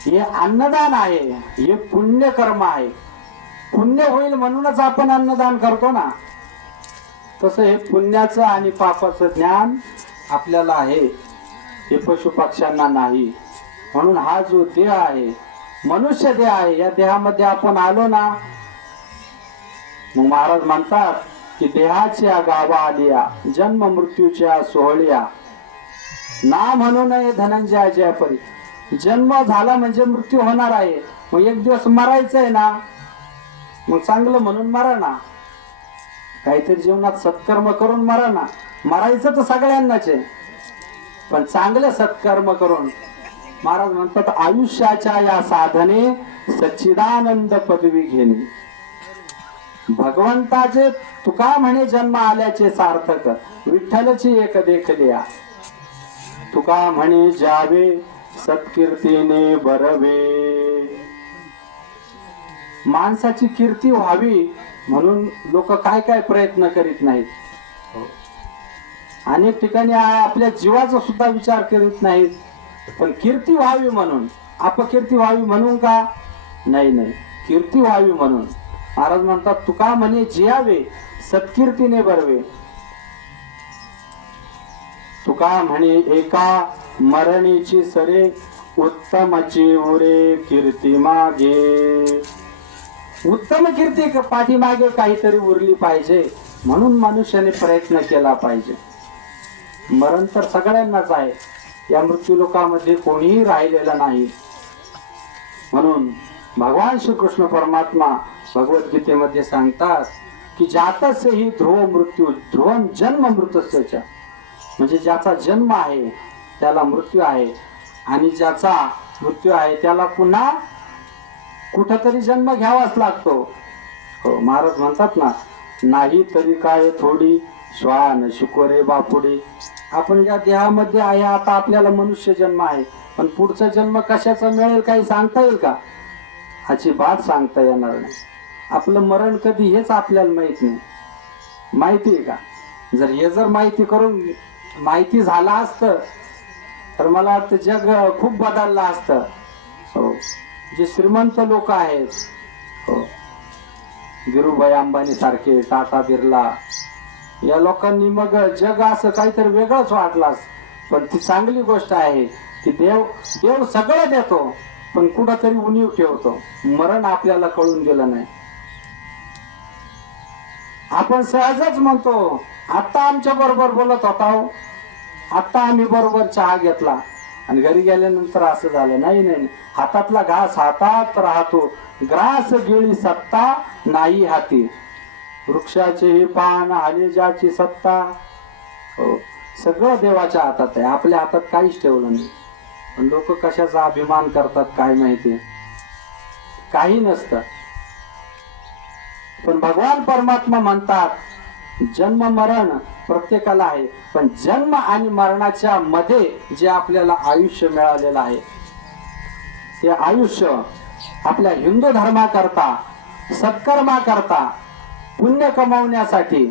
हे अन्नदान आहे, हे पुण्य कर्म आहे. पुण्य होईल म्हणूनच आपण अन्नदान करतो ना. तसं हे पुण्याचं आणि पापाचं ज्ञान आपल्याला आहे, हे पशु पक्ष्यांना नाही. म्हणून हा जो देह आहे, मनुष्य देह आहे, या देहामध्ये आपण आलो ना, मग महाराज म्हणतात की देहाच्या गावा आलिया जन्म मृत्यूच्या सोहळ्या ना म्हणू नये धनंजयाच्या परी. जन्म झाला म्हणजे मृत्यू होणार आहे. मग एक दिवस मरायचं आहे ना, मग चांगलं म्हणून मरा ना, काहीतरी जीवनात सत्कर्म करून मरा ना. मरायचं तर सगळ्यांनाच आहे, पण चांगले सत्कर्म करून. महाराज म्हणतात आयुष्याच्या या साधने सच्चिदानंद पदवी घेणे. भगवंताचे तुका म्हणे जन्म आल्याचे सार्थक विठ्ठलची एक देखलिया. तुका म्हणे जावे सत्कीर्तीने बरवे. माणसाची कीर्ती व्हावी म्हणून लोक काय काय प्रयत्न करीत नाहीत. अनेक ठिकाणी आपल्या जीवाचा सुद्धा विचार करीत नाहीत, पण कीर्ती व्हावी म्हणून. अपकीर्ती व्हावी म्हणून का नाही, नाही, कीर्ती व्हावी म्हणून. महाराज म्हणतात तुका म्हणे जियावे सत्कीर्तीने बरवे. तुका म्हणे एका मरणीची सरे उत्तमची उरे कीर्ती मागे. उत्तम कीर्ती पाठीमागे काहीतरी उरली पाहिजे म्हणून मनुष्याने प्रयत्न केला पाहिजे. मरण तर सगळ्यांनाच आहे, या मृत्यू लोकामध्ये कोणीही राहिलेला नाही. म्हणून भगवान श्रीकृष्ण परमात्मा भगवद्गीतेमध्ये सांगतात की जातस्य ही ध्रुव मृत्यू ध्रुवम जन्म मृतस्य. म्हणजे ज्याचा जन्म आहे त्याला मृत्यू आहे, आणि ज्याचा मृत्यू आहे त्याला पुन्हा कुठंतरी जन्म घ्यावाच लागतो. हो, महाराज म्हणतात ना, नाही तरी काय थोडी श्वान शिकोरे बापुडे. आपण या देहामध्ये आहे आता, आपल्याला मनुष्य जन्म आहे, पण पुढचा जन्म कशाचा मिळेल काही सांगता येईल का? अजिबात सांगता येणार नाही. आपलं मरण कधी हेच आपल्याला माहित नाही. माहिती आहे का? जर हे जर माहिती झालं असतं तर मला वाटतं जग खूप बदललं असतं. हो, जे श्रीमंत लोक आहेत, हो, धीरूभाई अंबानी सारखे, टाटा बिर्ला, या लोकांनी मग जग असं काहीतरी वेगळंच वाटलं. पण ती चांगली गोष्ट आहे की देव सगळं देतो, पण कुठंतरी उणीव ठेवतो. मरण आपल्याला कळून गेलं नाही. आपण सहजच म्हणतो आता आमच्या बरोबर बोलत होता, आता आम्ही बरोबर चहा घेतला आणि घरी गेल्यानंतर असं झालं. नाही नाही, हातातला घास हातात राहतो, ग्रास गेली सत्ता नाही हाती. वृक्षाचे हे पान आले ज्याची सत्ता. हो, सगळं देवाच्या हातात आहे, आपल्या हातात काहीच ठेवलं नाही. पण लोक कशाचा अभिमान करतात काय माहिती, काही नसतं. पण भगवान परमात्मा म्हणतात जन्म मरण प्रत्येकाला आहे, पण जन्म आणि मरणाच्या मध्ये जे आपल्याला आयुष्य मिळालेलं आहे, ते आयुष्य आपल्या हिंदू धर्माकरता, सत्कर्माकरता, पुण्य कमावण्यासाठी